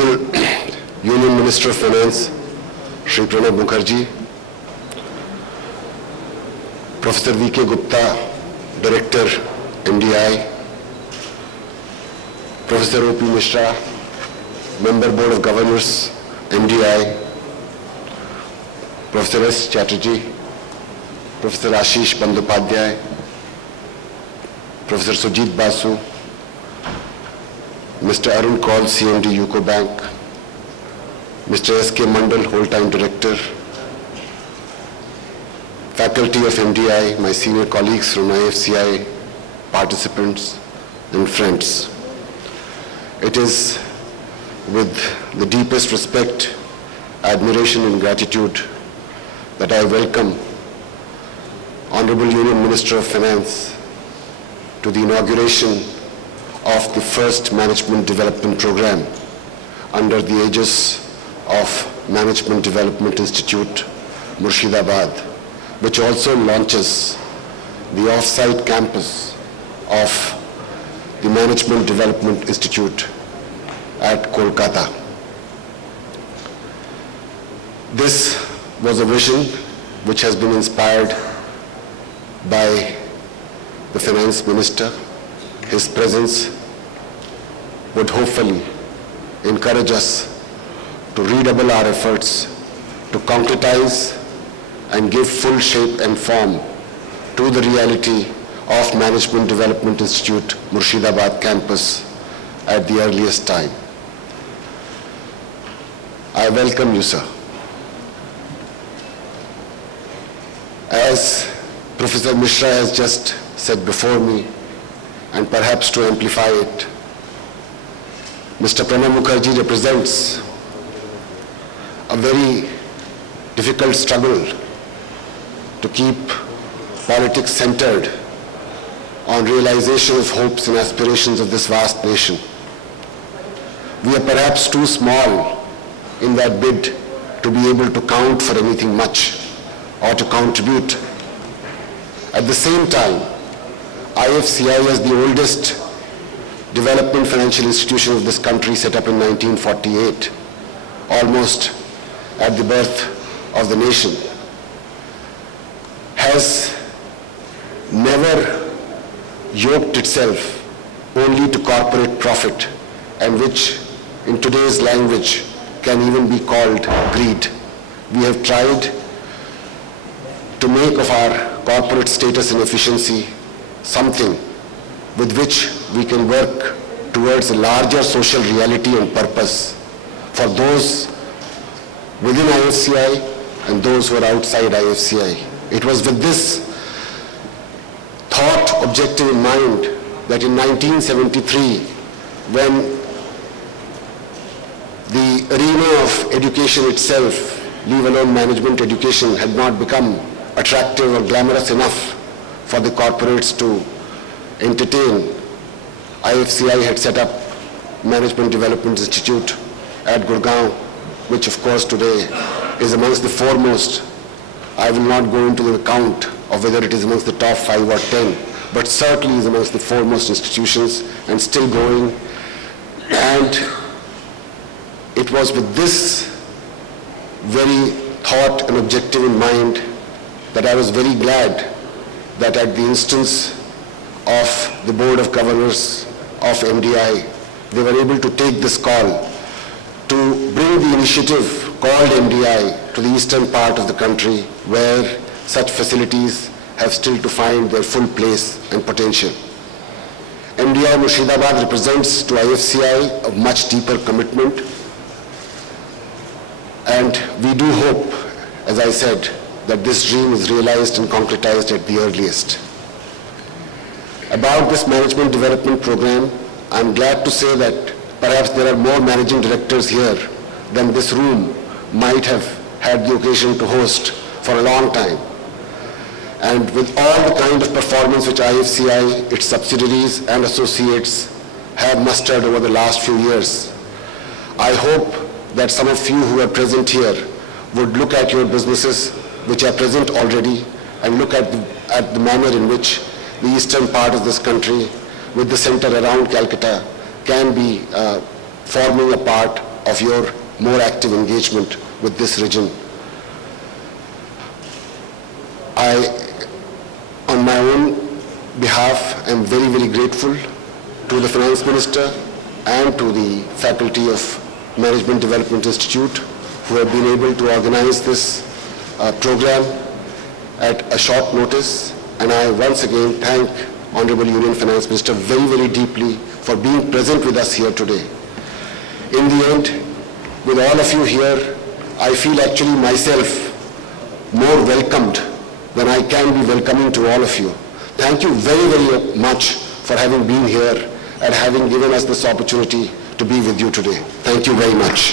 Honorable Union Minister of Finance, Shri Pranab Mukherjee, Professor V.K. Gupta, Director, MDI, Professor O.P. Mishra, Member Board of Governors, MDI, Professor S. Chatterjee, Professor Ashish Bandyopadhyay, Professor Sujit Basu, Mr. Arun Kaul, CMD, UCO Bank, Mr. S.K. Mandal, Whole-Time Director, faculty of MDI, my senior colleagues from IFCI, participants and friends. It is with the deepest respect, admiration and gratitude that I welcome Honorable Union Minister of Finance to the inauguration of the first Management Development Program under the aegis of Management Development Institute, Murshidabad, which also launches the off-site campus of the Management Development Institute at Kolkata. This was a vision which has been inspired by the Finance Minister. His presence would hopefully encourage us to redouble our efforts to concretize and give full shape and form to the reality of Management Development Institute, Murshidabad campus at the earliest time. I welcome you, sir. As Professor Mishra has just said before me, and perhaps to amplify it, Mr. Pranab Mukherjee represents a very difficult struggle to keep politics centered on realization of hopes and aspirations of this vast nation. We are perhaps too small in that bid to be able to count for anything much or to contribute. At the same time, IFCI, as the oldest development financial institution of this country, set up in 1948, almost at the birth of the nation, has never yoked itself only to corporate profit, and which in today's language can even be called greed. We have tried to make of our corporate status and efficiency something with which we can work towards a larger social reality and purpose for those within IFCI and those who are outside IFCI. It was with this thought objective in mind that in 1973, when the arena of education itself, leave alone management education, had not become attractive or glamorous enough for the corporates to entertain, IFCI had set up Management Development Institute at Gurgaon, which of course today is amongst the foremost. I will not go into the count of whether it is amongst the top 5 or 10, but certainly is amongst the foremost institutions and still growing. And it was with this very thought and objective in mind that I was very glad that at the instance of the Board of Governors of MDI, they were able to take this call to bring the initiative called MDI to the eastern part of the country, where such facilities have still to find their full place and potential. MDI Murshidabad represents to IFCI a much deeper commitment, and we do hope, as I said, that this dream is realized and concretized at the earliest. About this management development program, I'm glad to say that perhaps there are more managing directors here than this room might have had the occasion to host for a long time. And with all the kind of performance which IFCI, its subsidiaries and associates have mustered over the last few years, I hope that some of you who are present here would look at your businesses which are present already and look at the manner in which the eastern part of this country, with the center around Calcutta, can be forming a part of your more active engagement with this region. I, on my own behalf, am very, very grateful to the Finance Minister and to the faculty of Management Development Institute who have been able to organize this program at a short notice. And I once again thank Honorable Union Finance Minister very, very deeply for being present with us here today. In the end, with all of you here, I feel actually myself more welcomed when I can be welcoming to all of you. Thank you very, very much for having been here and having given us this opportunity to be with you today. Thank you very much.